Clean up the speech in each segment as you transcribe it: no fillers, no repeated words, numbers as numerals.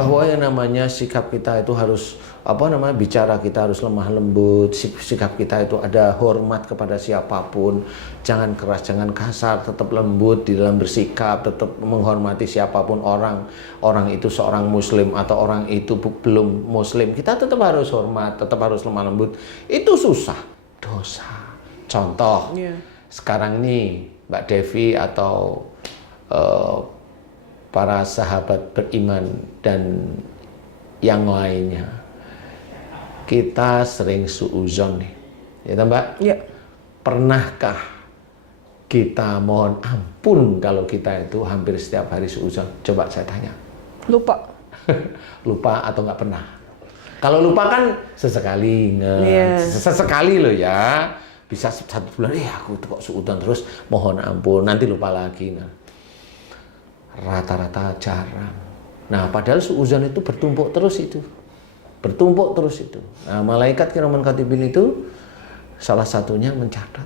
bahwa yang namanya sikap kita itu harus bicara kita harus lemah lembut, sikap kita itu ada hormat kepada siapapun, jangan keras, jangan kasar, tetap lembut di dalam bersikap, tetap menghormati siapapun orang itu seorang muslim atau orang itu belum muslim, kita tetap harus hormat, tetap harus lemah lembut. Itu susah, dosa. Contoh, sekarang nih Mbak Devi atau para sahabat beriman dan yang lainnya, kita sering suudzon nih, ya Mbak? Ya. Pernahkah kita mohon ampun kalau kita itu hampir setiap hari suudzon? Coba saya tanya. Lupa. Lupa atau nggak pernah? Kalau lupa kan sesekali, sesekali loh ya. Bisa 1 bulan, aku kok suudzon terus mohon ampun, nanti lupa lagi. Nah, rata-rata jarang. Nah, padahal suudzon itu bertumpuk terus itu. Nah, malaikat kiraman katibin itu salah satunya mencatat.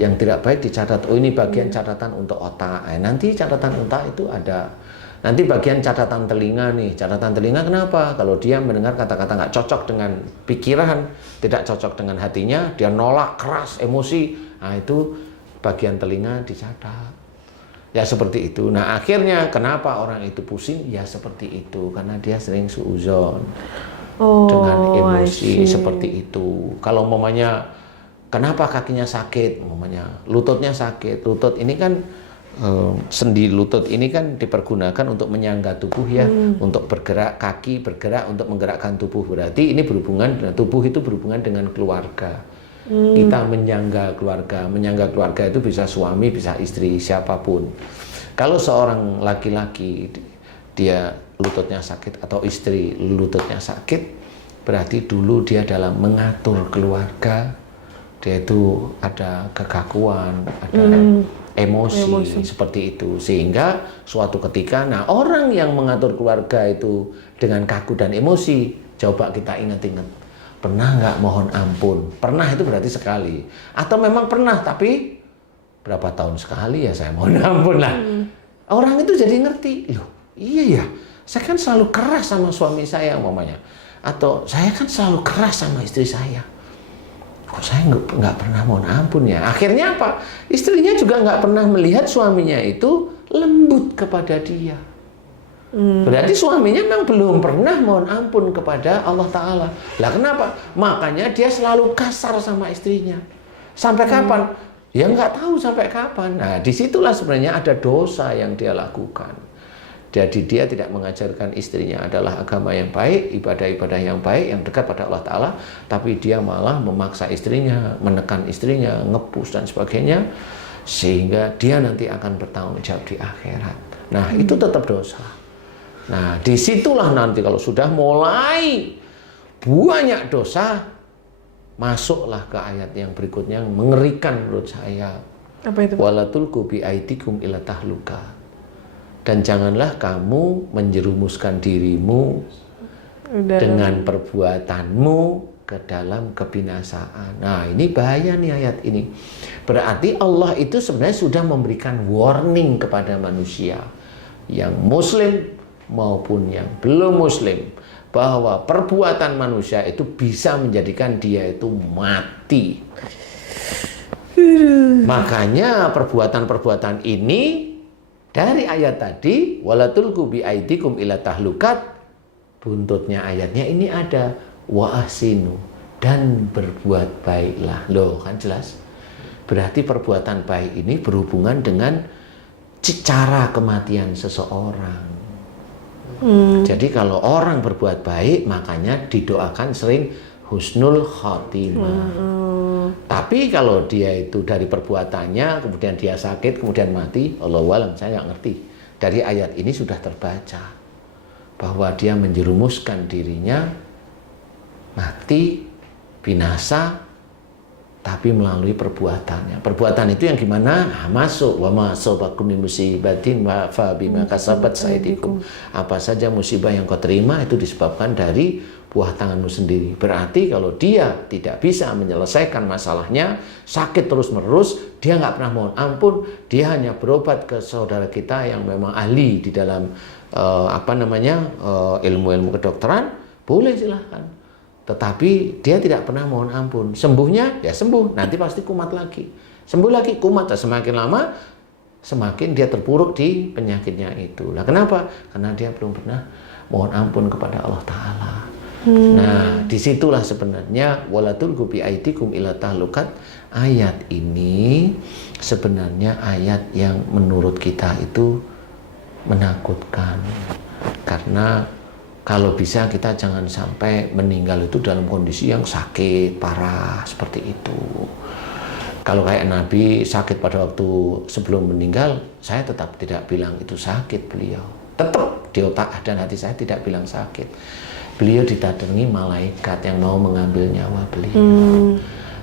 Yang tidak baik dicatat. Oh, ini bagian catatan untuk otak. Nanti catatan otak itu ada. Nanti bagian catatan telinga nih. Catatan telinga kenapa? Kalau dia mendengar kata-kata nggak cocok dengan pikiran, tidak cocok dengan hatinya, dia nolak keras, emosi. Nah, itu bagian telinga dicatat. Ya seperti itu. Nah, akhirnya kenapa orang itu pusing? Ya seperti itu, karena dia sering suudzon dengan emosi seperti itu. Kalau umpamanya kenapa kakinya sakit, umpamanya lututnya sakit. Lutut ini kan sendi lutut ini kan dipergunakan untuk menyangga tubuh ya, untuk bergerak, kaki bergerak untuk menggerakkan tubuh. Berarti ini berhubungan, tubuh itu berhubungan dengan keluarga. Kita menyangga keluarga itu bisa suami, bisa istri, siapapun. Kalau seorang laki-laki dia lututnya sakit atau istri lututnya sakit, berarti dulu dia dalam mengatur keluarga, dia itu ada kekakuan, ada emosi seperti itu. Sehingga suatu ketika, nah orang yang mengatur keluarga itu dengan kaku dan emosi, coba kita ingat-ingat. Pernah nggak mohon ampun? Pernah itu berarti sekali. Atau memang pernah, tapi berapa tahun sekali ya saya mohon ampun lah. Orang itu jadi ngerti, loh iya ya, saya kan selalu keras sama suami saya umpamanya. Atau saya kan selalu keras sama istri saya. Kok saya nggak pernah mohon ampun ya? Akhirnya apa? Istrinya juga nggak pernah melihat suaminya itu lembut kepada dia. Berarti suaminya memang belum pernah mohon ampun kepada Allah Ta'ala. Lah kenapa? Makanya dia selalu kasar sama istrinya. Sampai kapan? Ya nggak tahu sampai kapan. Nah disitulah sebenarnya ada dosa yang dia lakukan. Jadi dia tidak mengajarkan istrinya adalah agama yang baik, ibadah-ibadah yang baik, yang dekat pada Allah Ta'ala. Tapi dia malah memaksa istrinya, menekan istrinya, ngepus dan sebagainya. Sehingga dia nanti akan bertanggung jawab di akhirat. Nah itu tetap dosa. Nah, disitulah nanti kalau sudah mulai banyak dosa, masuklah ke ayat yang berikutnya yang mengerikan menurut saya. Apa itu? Wala tulqu biaidikum ila tahluka. Dan janganlah kamu menjerumuskan dirimu dengan perbuatanmu ke dalam kebinasaan. Nah, ini bahaya nih ayat ini. Berarti Allah itu sebenarnya sudah memberikan warning kepada manusia yang muslim maupun yang belum muslim, bahwa perbuatan manusia itu bisa menjadikan dia itu mati. Makanya perbuatan-perbuatan ini dari ayat tadi, wala tulqu biaidikum ila tahlukat, buntutnya ayatnya ini ada wa ahsinu, dan berbuat baiklah. Loh, kan jelas. Berarti perbuatan baik ini berhubungan dengan cara kematian seseorang. Jadi kalau orang berbuat baik, makanya didoakan sering husnul khotimah. Tapi kalau dia itu dari perbuatannya, kemudian dia sakit, kemudian mati, Allahu a'lam, saya nggak ngerti. Dari ayat ini sudah terbaca bahwa dia menjerumuskan dirinya mati, binasa, tapi melalui perbuatannya. Perbuatan itu yang gimana? Nah, masuk wa ma asabakum min musibatin fa bima kasabat saydikum. Apa saja musibah yang kau terima itu disebabkan dari buah tanganmu sendiri. Berarti kalau dia tidak bisa menyelesaikan masalahnya, sakit terus-menerus, dia nggak pernah mohon ampun, dia hanya berobat ke saudara kita yang memang ahli di dalam ilmu-ilmu kedokteran, boleh silahkan. Tetapi dia tidak pernah mohon ampun. Sembuhnya ya sembuh, nanti pasti kumat lagi. Sembuh lagi, kumat. Semakin lama, semakin dia terpuruk di penyakitnya itu. Nah, kenapa? Karena dia belum pernah mohon ampun kepada Allah Ta'ala. Nah, disitulah sebenarnya wala tulqu bi aidikum ila tahlukat. Ayat ini sebenarnya ayat yang menurut kita itu menakutkan, karena kalau bisa kita jangan sampai meninggal itu dalam kondisi yang sakit parah seperti itu. Kalau kayak Nabi sakit pada waktu sebelum meninggal, saya tetap tidak bilang itu sakit beliau. Tetap di otak dan hati saya tidak bilang sakit. Beliau didatangi malaikat yang mau mengambil nyawa beliau,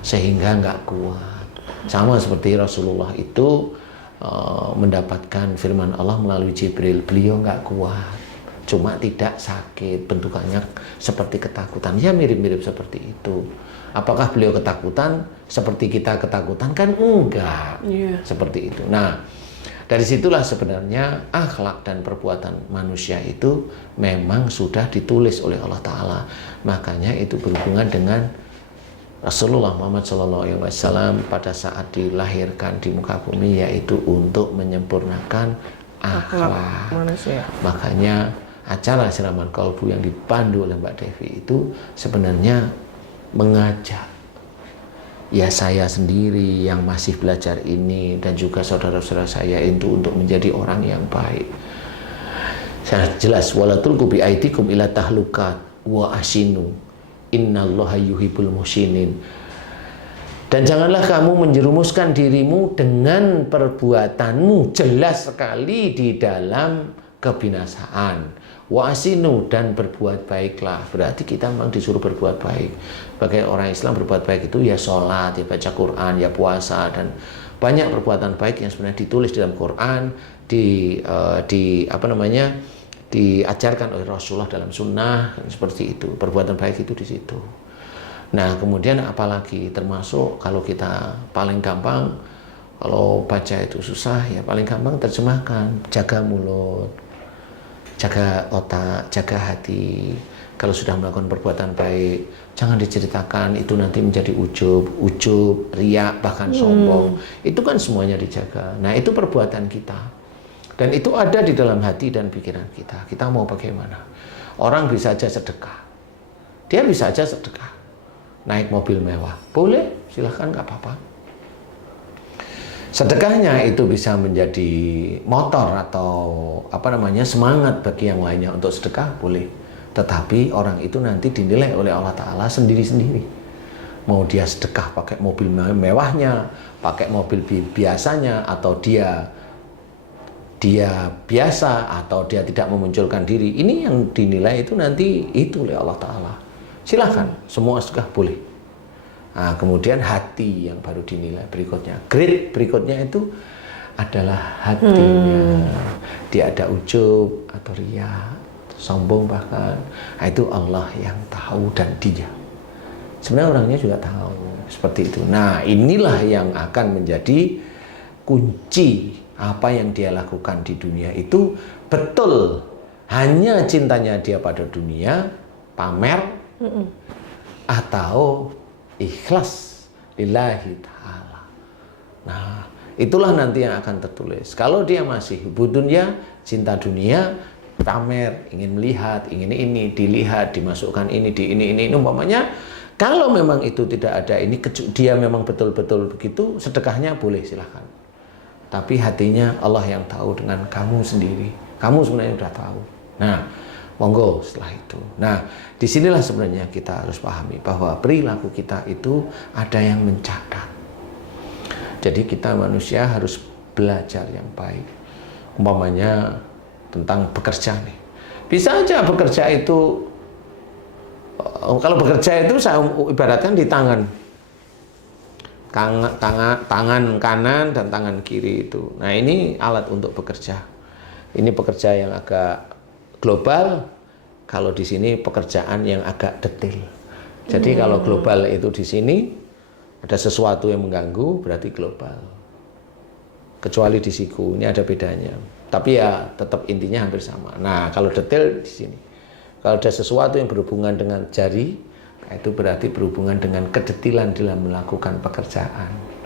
sehingga nggak kuat. Sama seperti Rasulullah itu mendapatkan firman Allah melalui Jibril, beliau nggak kuat, cuma tidak sakit, bentukannya seperti ketakutan, ya mirip-mirip seperti itu. Apakah beliau ketakutan seperti kita ketakutan? Kan enggak, seperti itu. Nah, dari situlah sebenarnya akhlak dan perbuatan manusia itu memang sudah ditulis oleh Allah Ta'ala. Makanya itu berhubungan dengan Rasulullah Muhammad SAW pada saat dilahirkan di muka bumi, yaitu untuk menyempurnakan akhlak manusia. Makanya acara Siraman Kolbu yang dipandu oleh Mbak Devi itu sebenarnya mengajak ya saya sendiri yang masih belajar ini dan juga saudara-saudara saya itu untuk menjadi orang yang baik. Sangat jelas, wala tulqu bi aidikum ila tahlukat wa asinu innallaha yuhibbul muhsinin. Dan janganlah kamu menjerumuskan dirimu dengan perbuatanmu, jelas sekali di dalam kebinasaan. Wa asinu, dan berbuat baiklah. Berarti kita memang disuruh berbuat baik. Sebagai orang Islam, berbuat baik itu ya sholat, ya baca Quran, ya puasa, dan banyak perbuatan baik yang sebenarnya ditulis dalam Quran, diajarkan oleh Rasulullah dalam sunnah, seperti itu. Perbuatan baik itu di situ. Nah, kemudian apalagi termasuk kalau kita paling gampang, kalau baca itu susah, ya paling gampang terjemahkan, jaga mulut, jaga otak, jaga hati. Kalau sudah melakukan perbuatan baik, jangan diceritakan, itu nanti menjadi ujub, riak, bahkan sombong. Itu kan semuanya dijaga. Nah, itu perbuatan kita. Dan itu ada di dalam hati dan pikiran kita. Kita mau bagaimana? Orang bisa aja sedekah. Dia bisa aja sedekah. Naik mobil mewah. Boleh, silahkan, nggak apa-apa. Sedekahnya itu bisa menjadi motor atau semangat bagi yang lainnya untuk sedekah, boleh. Tetapi orang itu nanti dinilai oleh Allah Ta'ala sendiri-sendiri. Mau dia sedekah pakai mobil mewahnya, pakai mobil biasanya, atau dia biasa, atau dia tidak memunculkan diri, ini yang dinilai itu nanti itu oleh Allah Ta'ala. Silahkan, semua sedekah boleh. Nah, kemudian hati yang baru dinilai berikutnya. Grade berikutnya itu adalah hatinya. Dia ada ujub atau riya, sombong bahkan. Nah, itu Allah yang tahu dan dia. Sebenarnya orangnya juga tahu seperti itu. Nah, inilah yang akan menjadi kunci apa yang dia lakukan di dunia itu betul hanya cintanya dia pada dunia, pamer, atau ikhlas lillahi ta'ala. Nah, itulah nanti yang akan tertulis. Kalau dia masih hubbu dunya, cinta dunia, pamer, ingin melihat, ingin ini, dilihat, dimasukkan ini, di ini, umpamanya, kalau memang itu tidak ada ini, dia memang betul-betul begitu, sedekahnya boleh, silahkan. Tapi hatinya Allah yang tahu dengan kamu sendiri. Kamu sebenarnya sudah tahu. Nah, monggo setelah itu. Nah, disinilah sebenarnya kita harus pahami bahwa perilaku kita itu ada yang mencatat. Jadi kita manusia harus belajar yang baik. Umpamanya tentang bekerja nih. Bisa aja bekerja itu, kalau bekerja itu saya ibaratkan di tangan kanan dan tangan kiri itu. Nah, ini alat untuk bekerja. Ini pekerja yang agak global, kalau di sini pekerjaan yang agak detail. Jadi kalau global itu di sini ada sesuatu yang mengganggu, berarti global. Kecuali di siku, ini ada bedanya. Tapi ya tetap intinya hampir sama. Nah, kalau detail di sini. Kalau ada sesuatu yang berhubungan dengan jari, itu berarti berhubungan dengan kedetilan dalam melakukan pekerjaan.